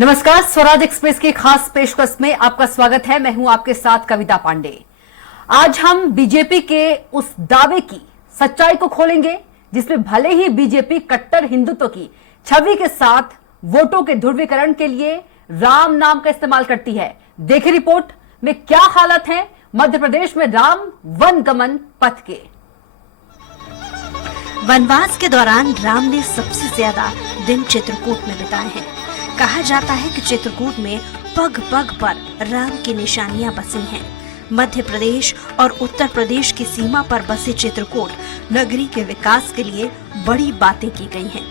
नमस्कार, स्वराज एक्सप्रेस की खास पेशकश में आपका स्वागत है। मैं हूं आपके साथ कविता पांडे। आज हम बीजेपी के उस दावे की सच्चाई को खोलेंगे जिसमें भले ही बीजेपी कट्टर हिंदुत्व की छवि के साथ वोटों के ध्रुवीकरण के लिए राम नाम का इस्तेमाल करती है। देखिए रिपोर्ट में क्या हालत है मध्य प्रदेश में राम वन गमन पथ के। वनवास के दौरान राम ने सबसे ज्यादा दिन चित्रकूट में बिताए हैं। कहा जाता है कि चित्रकूट में पग पग पर राम की निशानियां बसी हैं। मध्य प्रदेश और उत्तर प्रदेश की सीमा पर बसे चित्रकूट नगरी के विकास के लिए बड़ी बातें की गई हैं।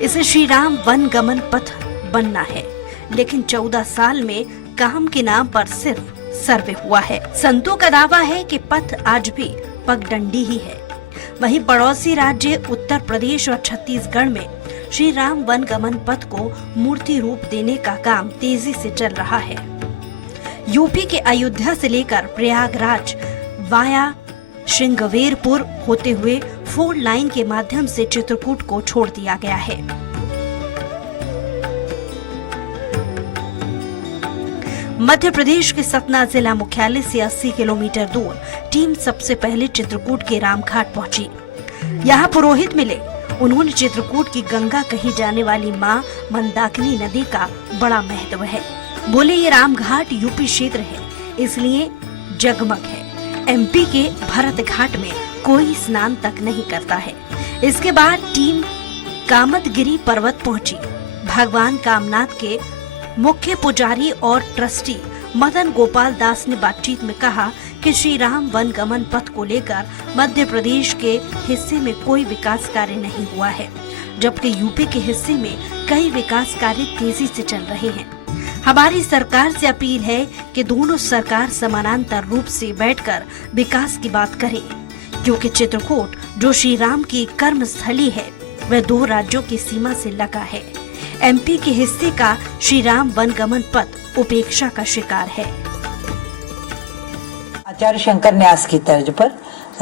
इसे श्री राम वन गमन पथ बनना है, लेकिन 14 साल में काम के नाम पर सिर्फ सर्वे हुआ है। संतों का दावा है कि पथ आज भी पगडंडी ही है। वहीं पड़ोसी राज्य उत्तर प्रदेश और छत्तीसगढ़ में श्री राम वन गमन पथ को मूर्ति रूप देने का काम तेजी से चल रहा है। यूपी के अयोध्या से लेकर प्रयागराज वाया श्रृंगवेरपुर होते हुए 4 लाइन के माध्यम से चित्रकूट को छोड़ दिया गया है। मध्य प्रदेश के सतना जिला मुख्यालय से 80 किलोमीटर दूर टीम सबसे पहले चित्रकूट के रामघाट पहुंची। यहाँ पुरोहित मिले। उन्होंने चित्रकूट की गंगा कही जाने वाली मां मंदाकिनी नदी का बड़ा महत्व है। बोले ये रामघाट यूपी क्षेत्र है, इसलिए जगमग है। एमपी के भरत घाट में कोई स्नान तक नहीं करता है। इसके बाद टीम कामतगिरी पर्वत पहुंची। भगवान कामनाथ के मुख्य पुजारी और ट्रस्टी मदन गोपाल दास ने बातचीत में कहा कि श्री राम वन गमन पथ को लेकर मध्य प्रदेश के हिस्से में कोई विकास कार्य नहीं हुआ है, जबकि यूपी के हिस्से में कई विकास कार्य तेजी से चल रहे हैं। हमारी सरकार से अपील है कि दोनों सरकार समानांतर रूप से बैठकर विकास की बात करें, क्योंकि चित्रकूट जो श्री राम की कर्म स्थली है वह 2 राज्यों की सीमा से लगा है। एमपी के हिस्से का श्री राम वन गमन पथ उपेक्षा का शिकार है। आचार्य शंकर न्यास की तर्ज पर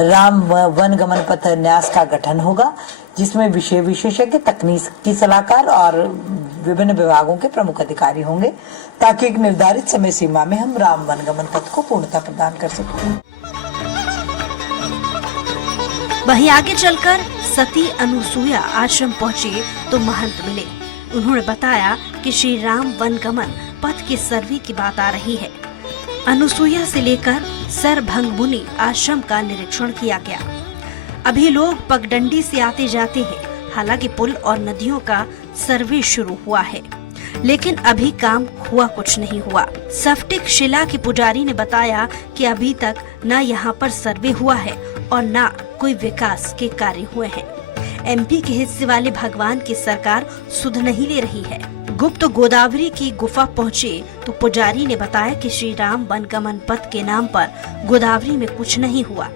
राम वन गमन पथ न्यास का गठन होगा, जिसमें विषय विशेषज्ञ, तकनीकी सलाहकार और विभिन्न विभागों के प्रमुख अधिकारी होंगे, ताकि एक निर्धारित समय सीमा में हम राम वन गमन पथ को पूर्णता प्रदान कर सकें। वहीं आगे चलकर सती अनुसुईया आश्रम पहुंचे तो महंत मिले। उन्होंने बताया कि श्री राम वन गमन पथ के सर्वे की बात आ रही है। अनुसुईया से लेकर सरभंग मुनि आश्रम का निरीक्षण किया गया। अभी लोग पगडंडी से आते जाते हैं। हालांकि पुल और नदियों का सर्वे शुरू हुआ है, लेकिन अभी काम हुआ कुछ नहीं हुआ। सफ्टिक शिला के पुजारी ने बताया कि अभी तक न यहाँ पर सर्वे हुआ है और न कोई विकास के कार्य हुए हैं। एमपी के हिस्से वाले भगवान की सरकार सुध नहीं ले रही है। गुप्त गोदावरी की गुफा पहुँचे तो पुजारी ने बताया कि श्री राम वन गमन पथ के नाम पर गोदावरी में कुछ नहीं हुआ।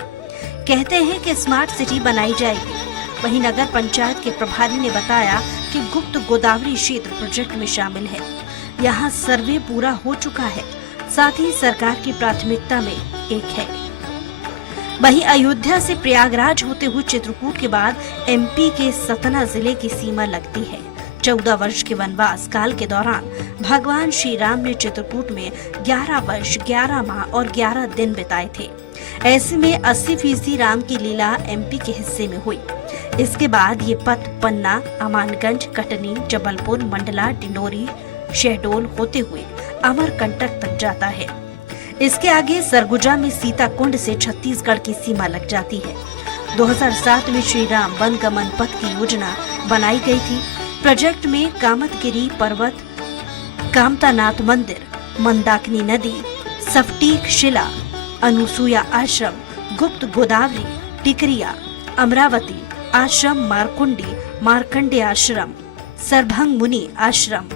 कहते हैं कि स्मार्ट सिटी बनाई जाएगी। वहीं नगर पंचायत के प्रभारी ने बताया कि गुप्त गोदावरी क्षेत्र प्रोजेक्ट में शामिल है। यहाँ सर्वे पूरा हो चुका है, साथ ही सरकार की प्राथमिकता में एक है। वहीं अयोध्या से प्रयागराज होते हुए चित्रकूट के बाद एमपी के सतना जिले की सीमा लगती है। 14 वर्ष के वनवास काल के दौरान भगवान श्री राम ने चित्रकूट में 11 वर्ष 11 माह और 11 दिन बिताए थे। ऐसे में 80% राम की लीला एमपी के हिस्से में हुई। इसके बाद ये पथ पन्ना, अमानगंज, कटनी, जबलपुर, मंडला, डिंडोरी, शहडोल होते हुए अमरकंटक तक जाता है। इसके आगे सरगुजा में सीता कुंड से छत्तीसगढ़ की सीमा लग जाती है। 2007 में श्री राम वन गमन पथ की योजना बनाई गई थी। प्रोजेक्ट में कामतगिरी पर्वत, कामतानाथ मंदिर, मंदाकिनी नदी, सफ्टीक शिला, अनुसुईया आश्रम, गुप्त गोदावरी, टिकरिया, अमरावती आश्रम, मारकुंडी मारकंडे आश्रम, सरभंग मुनि आश्रम,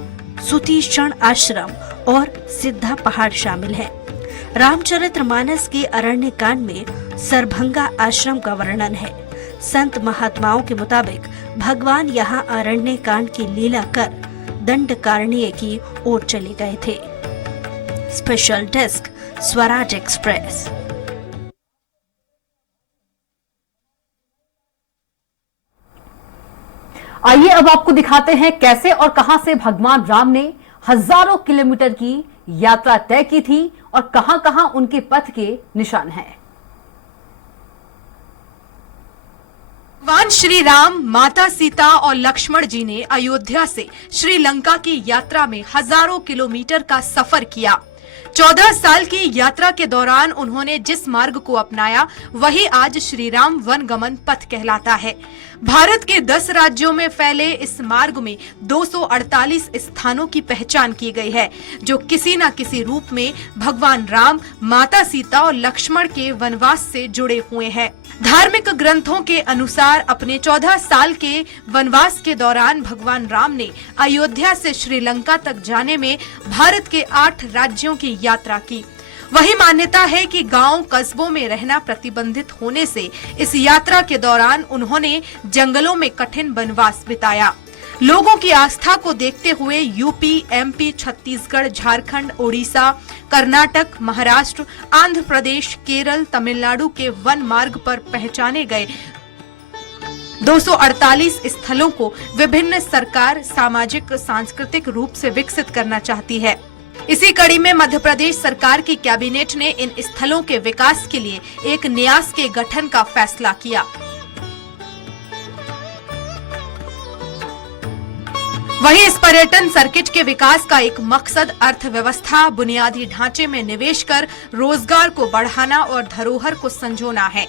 सुतीक्षण आश्रम और सिद्धा पहाड़ शामिल है। रामचरितमानस के अरण्य कांड में सरभंगा आश्रम का वर्णन है। संत महात्माओं के मुताबिक भगवान यहाँ अरण्य कांड की लीला कर दंडकारण्य की ओर चले गए थे। Special desk, Swaraj express. आइए अब आपको दिखाते हैं कैसे और कहां से भगवान राम ने हजारों किलोमीटर की यात्रा तय की थी और कहां कहां उनके पथ के निशान हैं। भगवान श्री राम, माता सीता और लक्ष्मण जी ने अयोध्या से श्रीलंका की यात्रा में हजारों किलोमीटर का सफर किया। 14 साल की यात्रा के दौरान उन्होंने जिस मार्ग को अपनाया वही आज श्री राम वनगमन पथ कहलाता है। भारत के 10 राज्यों में फैले इस मार्ग में 248 स्थानों की पहचान की गई है, जो किसी न किसी रूप में भगवान राम, माता सीता और लक्ष्मण के वनवास से जुड़े हुए हैं। धार्मिक ग्रंथों के अनुसार अपने 14 साल के वनवास के दौरान भगवान राम ने अयोध्या से श्रीलंका तक जाने में भारत के 8 राज्यों की यात्रा की। वही मान्यता है कि गांव कस्बों में रहना प्रतिबंधित होने से इस यात्रा के दौरान उन्होंने जंगलों में कठिन वनवास बिताया। लोगों की आस्था को देखते हुए यूपी, एमपी, छत्तीसगढ़, झारखंड, ओडिशा, कर्नाटक, महाराष्ट्र, आंध्र प्रदेश, केरल, तमिलनाडु के वन मार्ग पर पहचाने गए 248 स्थलों को विभिन्न सरकार सामाजिक सांस्कृतिक रूप से विकसित करना चाहती है। इसी कड़ी में मध्य प्रदेश सरकार की कैबिनेट ने इन स्थलों के विकास के लिए एक न्यास के गठन का फैसला किया। वहीं इस पर्यटन सर्किट के विकास का एक मकसद अर्थव्यवस्था, बुनियादी ढांचे में निवेश कर रोजगार को बढ़ाना और धरोहर को संजोना है।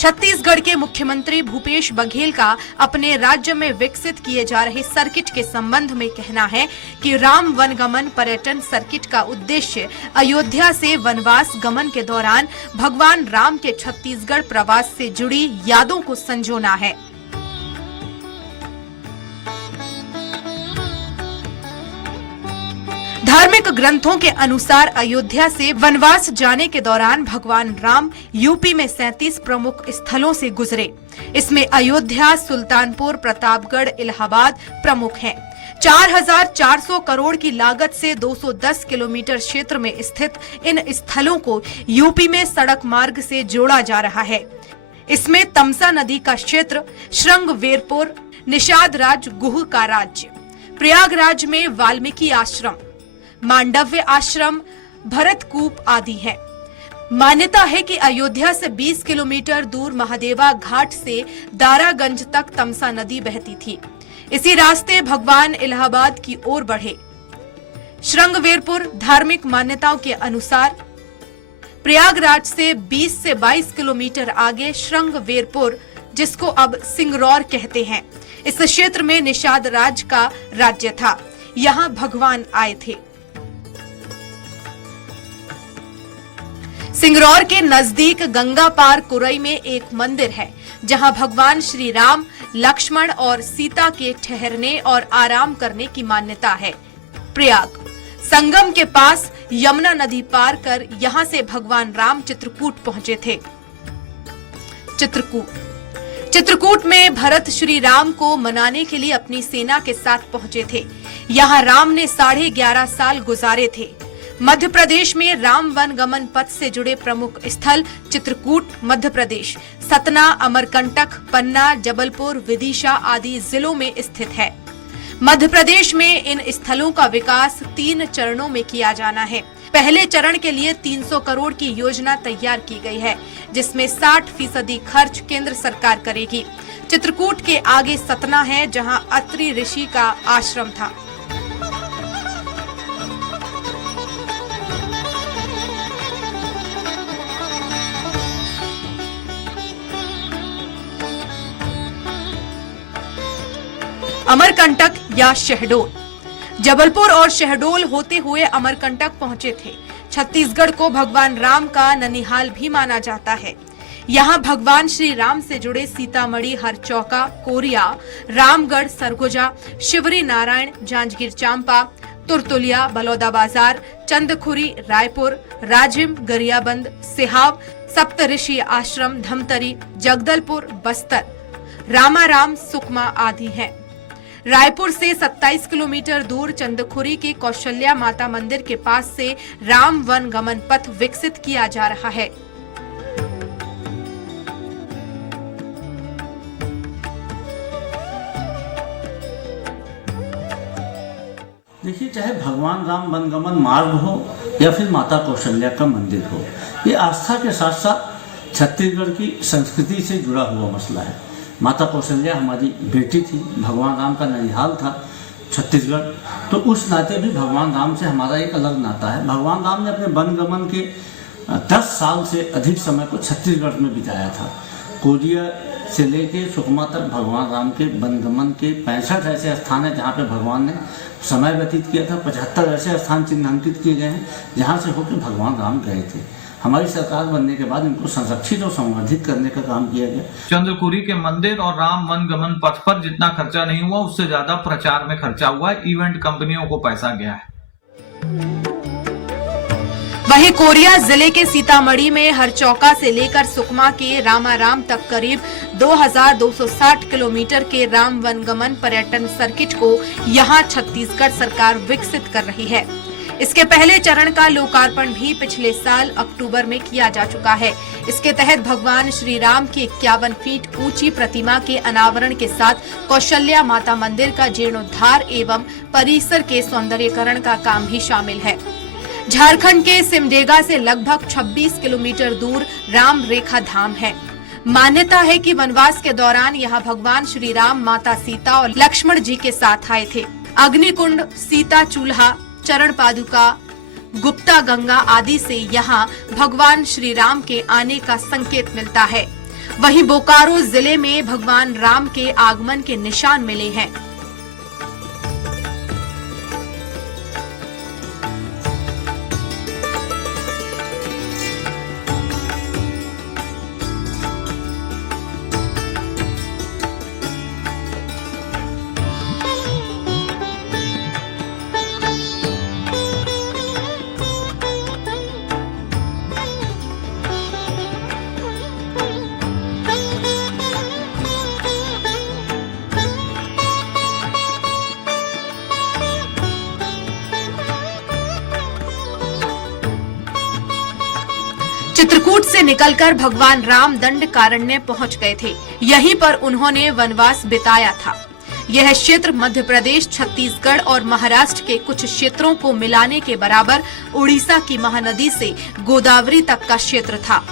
छत्तीसगढ़ के मुख्यमंत्री भूपेश बघेल का अपने राज्य में विकसित किए जा रहे सर्किट के संबंध में कहना है कि राम वनगमन पर्यटन सर्किट का उद्देश्य अयोध्या से वनवास गमन के दौरान भगवान राम के छत्तीसगढ़ प्रवास से जुड़ी यादों को संजोना है। धार्मिक ग्रंथों के अनुसार अयोध्या से वनवास जाने के दौरान भगवान राम यूपी में 37 प्रमुख स्थलों से गुजरे। इसमें अयोध्या, सुल्तानपुर, प्रतापगढ़, इलाहाबाद प्रमुख हैं। 4,400 करोड़ की लागत से 210 किलोमीटर क्षेत्र में स्थित इन स्थलों को यूपी में सड़क मार्ग से जोड़ा जा रहा है। इसमें तमसा नदी का क्षेत्र, श्रृंगवेरपुर, निषाद राज गुह का राज्य, प्रयागराज में वाल्मीकि आश्रम, मांडव्य आश्रम, भरतकूप आदि है। मान्यता है कि अयोध्या से 20 किलोमीटर दूर महादेवा घाट से दारागंज तक तमसा नदी बहती थी। इसी रास्ते भगवान इलाहाबाद की ओर बढ़े। श्रृंगवेरपुर धार्मिक मान्यताओं के अनुसार प्रयागराज से 20 से 22 किलोमीटर आगे श्रृंगवेरपुर, जिसको अब सिंगरौर कहते हैं, इस क्षेत्र में निषाद राज का राज्य था। यहाँ भगवान आए थे। सिंगरौर के नजदीक गंगा पार कुरई में एक मंदिर है, जहां भगवान श्री राम, लक्ष्मण और सीता के ठहरने और आराम करने की मान्यता है। प्रयाग संगम के पास यमुना नदी पार कर यहां से भगवान राम चित्रकूट पहुंचे थे। चित्रकूट में भरत श्री राम को मनाने के लिए अपनी सेना के साथ पहुंचे थे। यहां राम ने 11.5 साल गुजारे थे। मध्य प्रदेश में राम वनगमन पथ से जुड़े प्रमुख स्थल चित्रकूट मध्य प्रदेश, सतना, अमरकंटक, पन्ना, जबलपुर, विदिशा आदि जिलों में स्थित है। मध्य प्रदेश में इन स्थलों का विकास 3 चरणों में किया जाना है। पहले चरण के लिए 300 करोड़ की योजना तैयार की गई है, जिसमें 60% खर्च केंद्र सरकार करेगी। चित्रकूट के आगे सतना है, जहां अत्रि ऋषि का आश्रम था। अमरकंटक या शहडोल, जबलपुर और शहडोल होते हुए अमरकंटक पहुंचे थे। छत्तीसगढ़ को भगवान राम का ननिहाल भी माना जाता है। यहाँ भगवान श्री राम से जुड़े सीतामढ़ी, हरचौका, कोरिया, रामगढ़, सरगुजा, शिवरी नारायण, जांजगीर चांपा, तुरतुलिया, बलौदाबाजार, चंदखुरी, रायपुर, राजिम, गरियाबंद, सिहाव, सप्तऋषि आश्रम, धमतरी, जगदलपुर, बस्तर, रामाराम, सुकमा आदि हैं। रायपुर से 27 किलोमीटर दूर चंदखुरी के कौशल्या माता मंदिर के पास से राम वन गमन पथ विकसित किया जा रहा है। देखिए, चाहे भगवान राम वनगमन मार्ग हो या फिर माता कौशल्या का मंदिर हो, ये आस्था के साथ साथ छत्तीसगढ़ की संस्कृति से जुड़ा हुआ मसला है। माता कौशल्या हमारी बेटी थी, भगवान राम का ननिहाल था छत्तीसगढ़, तो उस नाते भी भगवान राम से हमारा एक अलग नाता है। भगवान राम ने अपने वनगमन के 10 साल से अधिक समय को छत्तीसगढ़ में बिताया था। कोरिया से लेके सुकमा तक भगवान राम के वनगमन के 65 ऐसे स्थान हैं जहाँ पे भगवान ने समय व्यतीत किया था। 75 ऐसे स्थान चिन्हांकित किए गए हैं जहाँ से होकर भगवान राम गए थे। हमारी सरकार बनने के बाद इनको संरक्षित और संवर्धित करने का काम किया गया। चंद्रपुरी के मंदिर और राम वनगमन पथ पर जितना खर्चा नहीं हुआ, उससे ज्यादा प्रचार में खर्चा हुआ है। इवेंट कंपनियों को पैसा गया है। वहीं कोरिया जिले के सीतामढ़ी में हरचौका से लेकर सुकमा के रामाराम तक करीब 2260 किलोमीटर के राम वनगमन पर्यटन सर्किट को यहां छत्तीसगढ़ सरकार विकसित कर रही है। इसके पहले चरण का लोकार्पण भी पिछले साल अक्टूबर में किया जा चुका है। इसके तहत भगवान श्री राम की 51 फीट ऊंची प्रतिमा के अनावरण के साथ कौशल्या माता मंदिर का जीर्णोद्धार एवं परिसर के सौंदर्यीकरण का काम भी शामिल है। झारखंड के सिमडेगा से लगभग 26 किलोमीटर दूर राम रेखा धाम है। मान्यता है कि वनवास के दौरान यहाँ भगवान श्री राम माता सीता और लक्ष्मण जी के साथ आए थे। अग्निकुंड, सीता चूल्हा, चरण पादुका, गुप्ता गंगा आदि से यहाँ भगवान श्री राम के आने का संकेत मिलता है। वहीं बोकारो जिले में भगवान राम के आगमन के निशान मिले हैं। चित्रकूट से निकलकर भगवान राम दंडकारण्य पहुंच गए थे। यहीं पर उन्होंने वनवास बिताया था। यह क्षेत्र मध्य प्रदेश, छत्तीसगढ़ और महाराष्ट्र के कुछ क्षेत्रों को मिलाने के बराबर उड़ीसा की महानदी से गोदावरी तक का क्षेत्र था।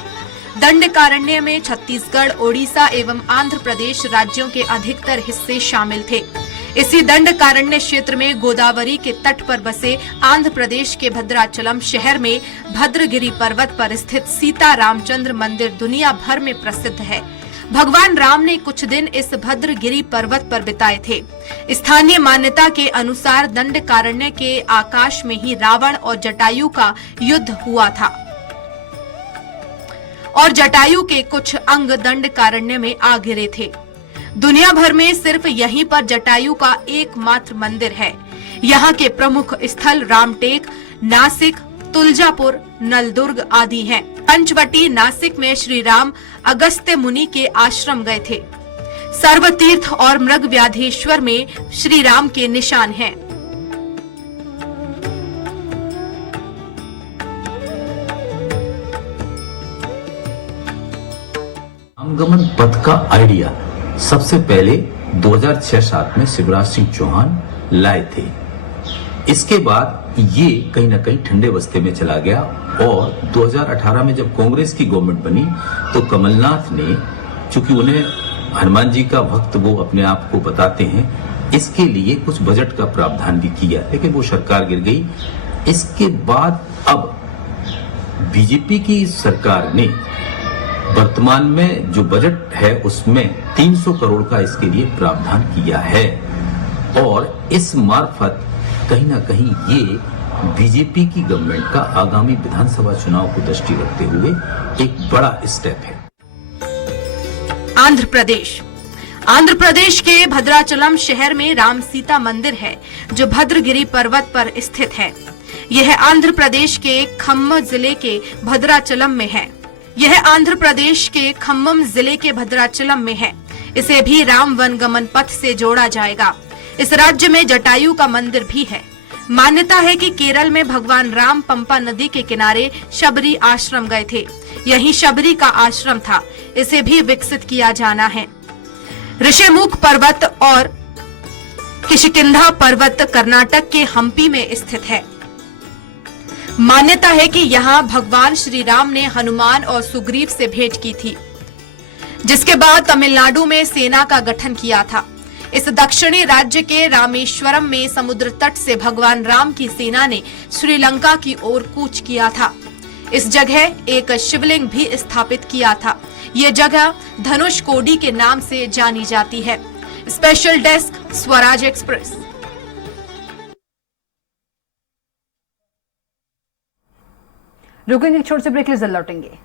दंडकारण्य में छत्तीसगढ़, ओडिशा एवं आंध्र प्रदेश राज्यों के अधिकतर हिस्से शामिल थे। इसी दंडकारण्य क्षेत्र में गोदावरी के तट पर बसे आंध्र प्रदेश के भद्राचलम शहर में भद्रगिरी पर्वत पर स्थित सीता रामचंद्र मंदिर दुनिया भर में प्रसिद्ध है। भगवान राम ने कुछ दिन इस भद्रगिरी पर्वत पर बिताए थे। स्थानीय मान्यता के अनुसार दंडकारण्य के आकाश में ही रावण और जटायु का युद्ध हुआ था और जटायु के कुछ अंग दंडकारण्य में आ गिरे थे। दुनिया भर में सिर्फ यहीं पर जटायु का एकमात्र मंदिर है। यहाँ के प्रमुख स्थल रामटेक, नासिक, तुलजापुर, नलदुर्ग आदि हैं। पंचवटी नासिक में श्री राम अगस्त्य मुनि के आश्रम गए थे। सर्वतीर्थ और मृगव्याधेश्वर में श्री राम के निशान हैं। रामगमन पथ का आइडिया सबसे पहले 2006-07 में शिवराज सिंह चौहान लाए थे। इसके बाद ये कहीं ना कहीं ठंडे बस्ते में चला गया और 2018 में जब कांग्रेस की गवर्नमेंट बनी तो कमलनाथ ने, चूंकि उन्हें हनुमान जी का भक्त वो अपने आप को बताते हैं, इसके लिए कुछ बजट का प्रावधान भी किया, लेकिन वो सरकार गिर गई। इसके बाद अब बीजेपी की सरकार ने वर्तमान में जो बजट है उसमें 300 करोड़ का इसके लिए प्रावधान किया है और इस मार्फत कहीं ना कहीं ये बीजेपी की गवर्नमेंट का आगामी विधानसभा चुनाव को दृष्टि रखते हुए एक बड़ा स्टेप है। आंध्र प्रदेश के भद्राचलम शहर में राम सीता मंदिर है जो भद्रगिरी पर्वत पर स्थित है। यह आंध्र प्रदेश के खम्मम जिले के भद्राचलम में है। इसे भी राम वनगमन पथ से जोड़ा जाएगा। इस राज्य में जटायु का मंदिर भी है। मान्यता है कि केरल में भगवान राम पंपा नदी के किनारे शबरी आश्रम गए थे। यही शबरी का आश्रम था। इसे भी विकसित किया जाना है। ऋषिमुख पर्वत और किष्किंधा पर्वत कर्नाटक के हम्पी में स्थित है। मान्यता है कि यहाँ भगवान श्री राम ने हनुमान और सुग्रीव से भेंट की थी, जिसके बाद तमिलनाडु में सेना का गठन किया था। इस दक्षिणी राज्य के रामेश्वरम में समुद्र तट से भगवान राम की सेना ने श्रीलंका की ओर कूच किया था। इस जगह एक शिवलिंग भी स्थापित किया था। ये जगह धनुष कोडी के नाम से जानी जाती है। Special desk, Swaraj express. रुकेंगे एक छोटे से ब्रेक, लिए लौटेंगे।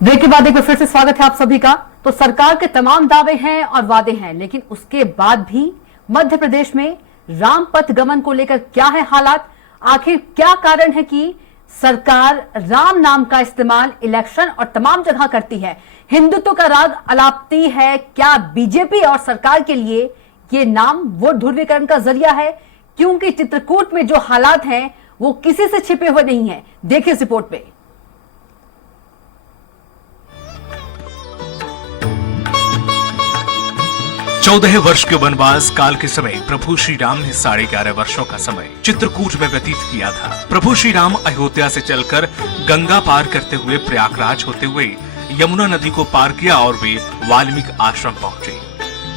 ब्रेक के बाद एक बार फिर से स्वागत है आप सभी का। तो सरकार के तमाम दावे हैं और वादे हैं, लेकिन उसके बाद भी मध्य प्रदेश में राम पथ गमन को लेकर क्या है हालात, आखिर क्या कारण है कि सरकार राम नाम का इस्तेमाल इलेक्शन और तमाम जगह करती है, हिंदुत्व का राग अलापती है। क्या बीजेपी और सरकार के लिए ये नाम वोट ध्रुवीकरण का जरिया है? क्योंकि चित्रकूट में जो हालात हैं वो किसी से छिपे हुए नहीं है। देखिए इस रिपोर्ट में। चौदह वर्ष के वनवास काल के समय प्रभु श्री राम ने 11.5 वर्षों का समय चित्रकूट में व्यतीत किया था। प्रभु श्री राम अयोध्या से चलकर गंगा पार करते हुए प्रयागराज होते हुए यमुना नदी को पार किया और वे वाल्मीकि आश्रम पहुंचे।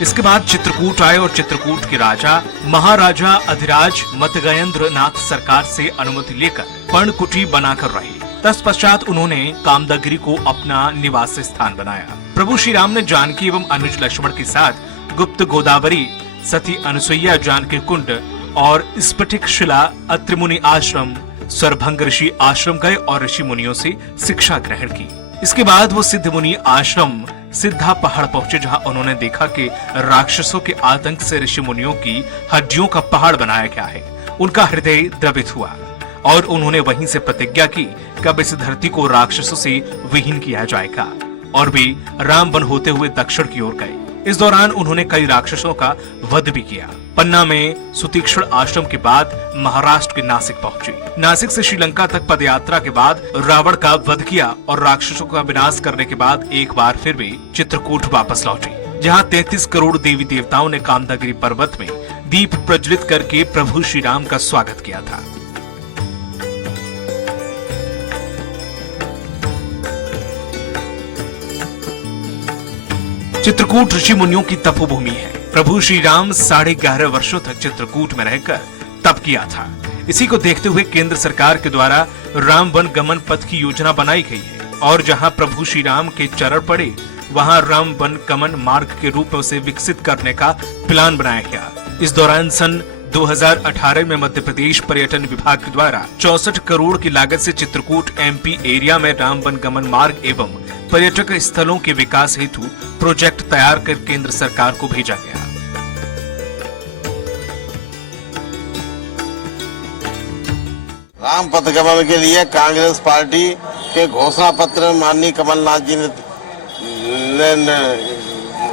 इसके बाद चित्रकूट आए और चित्रकूट के राजा महाराजा अधिराज मतगयेंद्र नाथ सरकार से अनुमति लेकर पर्णकुटी बनाकर रहे। तत्पश्चात उन्होंने कामदागिरी को अपना निवास स्थान बनाया। प्रभु श्री राम ने जानकी एवं अनुज लक्ष्मण के साथ गुप्त गोदावरी, सती अनुसुईया जानकी कुंड और स्फटिक शिला अत्रि मुनि आश्रम, स्वरभंग ऋषि आश्रम गए और ऋषि मुनियों से शिक्षा ग्रहण की। इसके बाद वो सिद्ध मुनि आश्रम सिद्धा पहाड़ पहुंचे, जहां उन्होंने देखा कि राक्षसों के आतंक से ऋषि मुनियों की हड्डियों का पहाड़ बनाया गया है। उनका हृदय द्रवित हुआ और उन्होंने वहीं से प्रतिज्ञा की कि अब इस धरती को राक्षसों से विहीन किया जाएगा, और वे राम वन होते हुए दक्षिण की ओर गए। इस दौरान उन्होंने कई राक्षसों का वध भी किया। पन्ना में सुतीक्षण आश्रम के बाद महाराष्ट्र के नासिक पहुंचे। नासिक से श्रीलंका तक पदयात्रा के बाद रावण का वध किया और राक्षसों का विनाश करने के बाद एक बार फिर वे चित्रकूट वापस लौटे, जहां 33 करोड़ देवी देवताओं ने कामदागिरी पर्वत में दीप प्रज्वलित करके प्रभु श्री राम का स्वागत किया था। चित्रकूट ऋषि मुनियों की तपोभूमि है। प्रभु श्री राम 11.5 वर्षों तक चित्रकूट में रहकर तप किया था। इसी को देखते हुए केंद्र सरकार के द्वारा राम वन गमन पथ की योजना बनाई गई है और जहां प्रभु श्री राम के चरण पड़े वहां राम वन गमन मार्ग के रूप में उसे विकसित करने का प्लान बनाया गया। इस दौरान सन 2018 में मध्य प्रदेश पर्यटन विभाग के द्वारा 64 करोड़ की लागत से चित्रकूट एमपी एरिया में राम वन गमन मार्ग एवं पर्यटक स्थलों के विकास हेतु प्रोजेक्ट तैयार कर केंद्र सरकार को भेजा गया। राम पथ गमन के लिए कांग्रेस पार्टी के घोषणा पत्र में माननीय कमलनाथ जी ने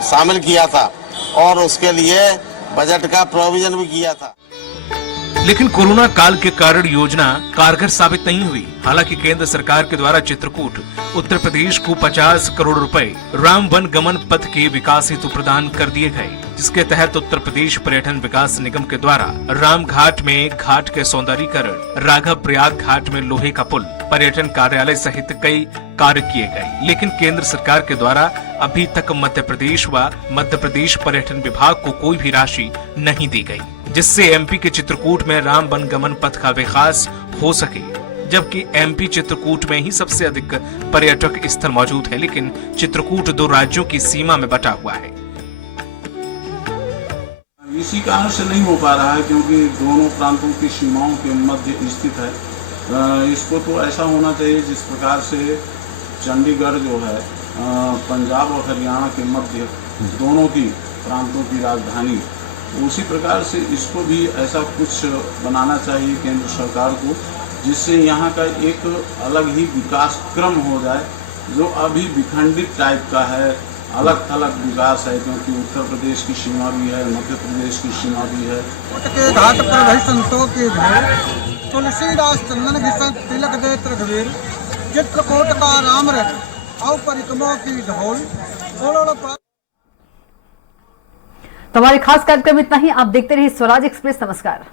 शामिल किया था और उसके लिए बजट का प्रोविजन भी किया था। लेकिन कोरोना काल के कारण योजना कारगर साबित नहीं हुई। हालांकि केंद्र सरकार के द्वारा चित्रकूट उत्तर प्रदेश को 50 करोड़ रुपए राम वन गमन पथ के विकास हेतु प्रदान कर दिए गए, जिसके तहत उत्तर प्रदेश पर्यटन विकास निगम के द्वारा राम घाट में घाट के सौंदर्यीकरण, राघव प्रयाग घाट में लोहे का पुल, पर्यटन कार्यालय सहित कई कार्य किए गए। लेकिन केंद्र सरकार के द्वारा अभी तक मध्य प्रदेश व मध्य प्रदेश पर्यटन विभाग को कोई भी राशि नहीं दी गई, जिससे एमपी के चित्रकूट में राम वन गमन पथ का विकास हो सके। जबकि एमपी चित्रकूट में ही सबसे अधिक पर्यटक स्थल मौजूद है, लेकिन चित्रकूट 2 राज्यों की सीमा में बटा हुआ है। इसी कारण से नहीं हो पा रहा है क्योंकि दोनों प्रांतों की सीमाओं के मध्य स्थित है। इसको तो ऐसा होना चाहिए जिस प्रकार से चंडीगढ़ जो है पंजाब और हरियाणा के मध्य दोनों की प्रांतों की राजधानी, उसी प्रकार से इसको भी ऐसा कुछ बनाना चाहिए केंद्र सरकार को, जिससे यहाँ का एक अलग ही विकास क्रम हो जाए, जो अभी विखंडित टाइप का है, अलग थलग विकास है, क्योंकि उत्तर प्रदेश की सीमा भी है, मध्य प्रदेश की सीमा भी है। के घाट पर भई संतों की भीड़, तुलसीदास चंदन घिसन तिलक देत रघुवीर, चित्रकूट का राम रहे औ परिक्रमों की ढोल। तो हमारे खास कार्यक्रम इतना ही। आप देखते रहिए स्वराज एक्सप्रेस। नमस्कार।